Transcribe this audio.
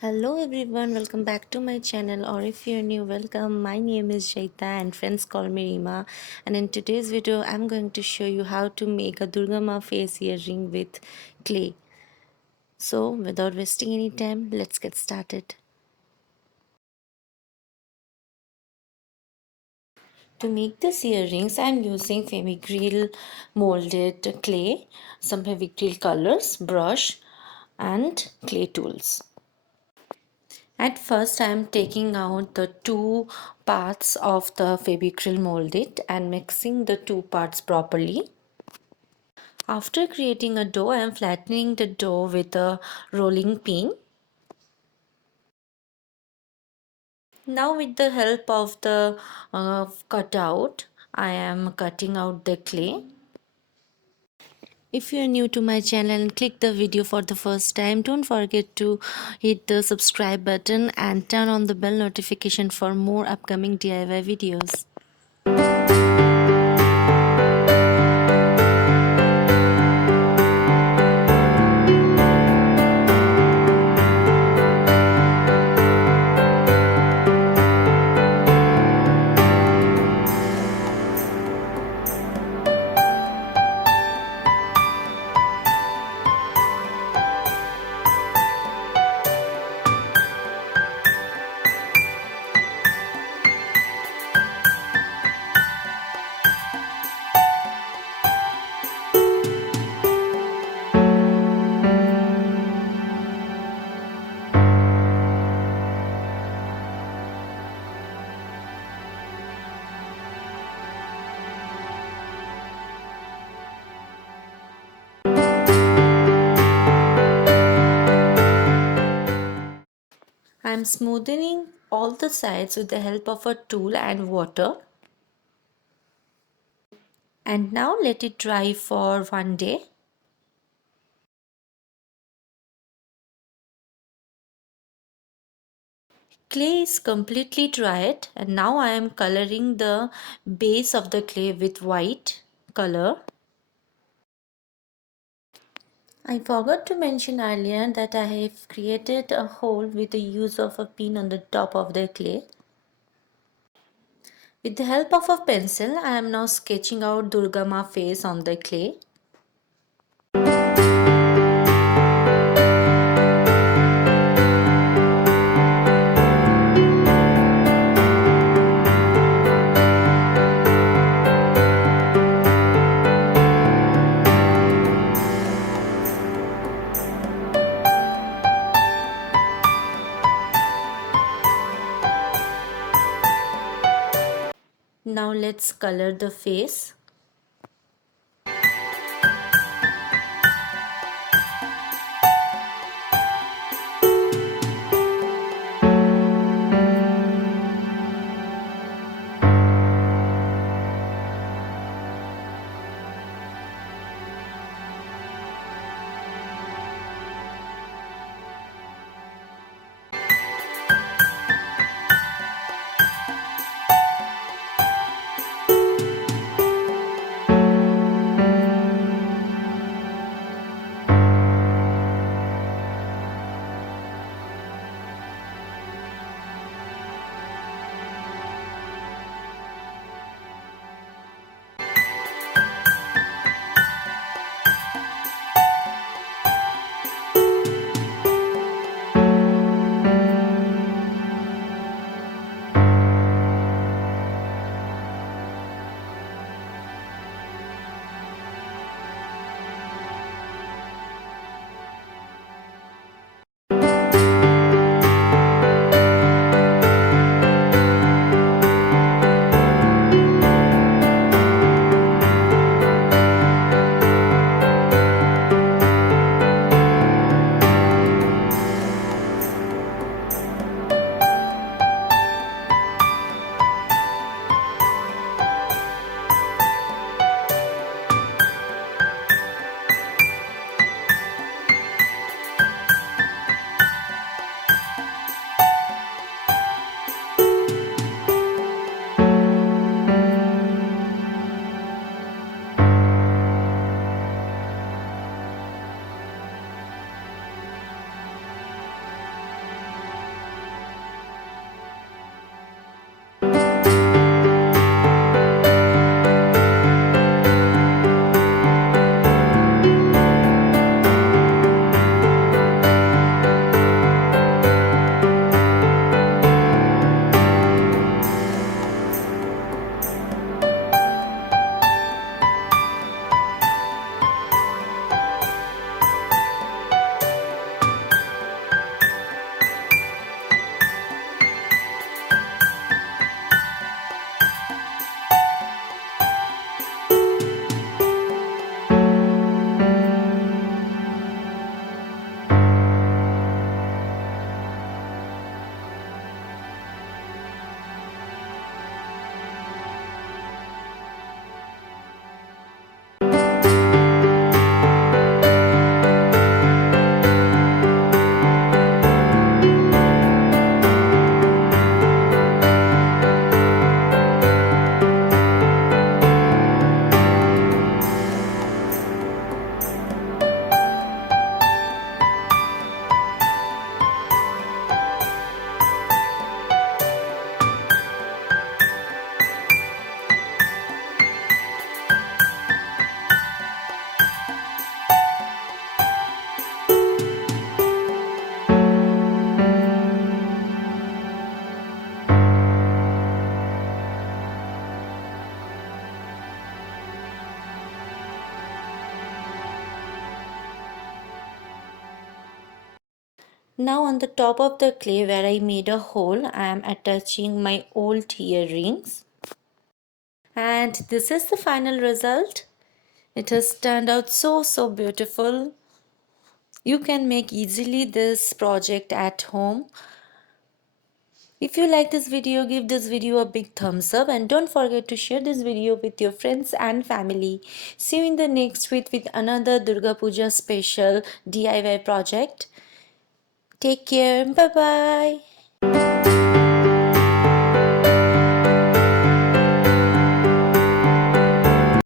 Hello everyone, welcome back to my channel, or if you're new, welcome. My name is Shaita and friends call me Rima, and in today's video I'm going to show you how to make a Durga face earring with clay. So without wasting any time, let's get started. To make these earrings, I'm using FEVICRYL molded clay, some FEVICRYL colors, brush and clay tools. At first, I am taking out the two parts of the FEVICRYL molded and mixing the two parts properly. After creating a dough, I am flattening the dough with a rolling pin. Now with the help of the cutout, I am cutting out the clay. If you are new to my channel and click the video for the first time, don't forget to hit the subscribe button and turn on the bell notification for more upcoming DIY videos. I am smoothing all the sides with the help of a tool and water. And now let it dry for one day. Clay is completely dried and now I am coloring the base of the clay with white color. I forgot to mention earlier that I have created a hole with the use of a pin on the top of the clay. With the help of a pencil, I am now sketching out Durga Ma face on the clay. Now let's color the face. Now on the top of the clay where I made a hole, I am attaching my old earrings. And this is the final result. It has turned out so beautiful. You can make easily this project at home. If you like this video, give this video a big thumbs up and don't forget to share this video with your friends and family. See you in the next week with another Durga Puja special DIY project. Take care. Bye bye.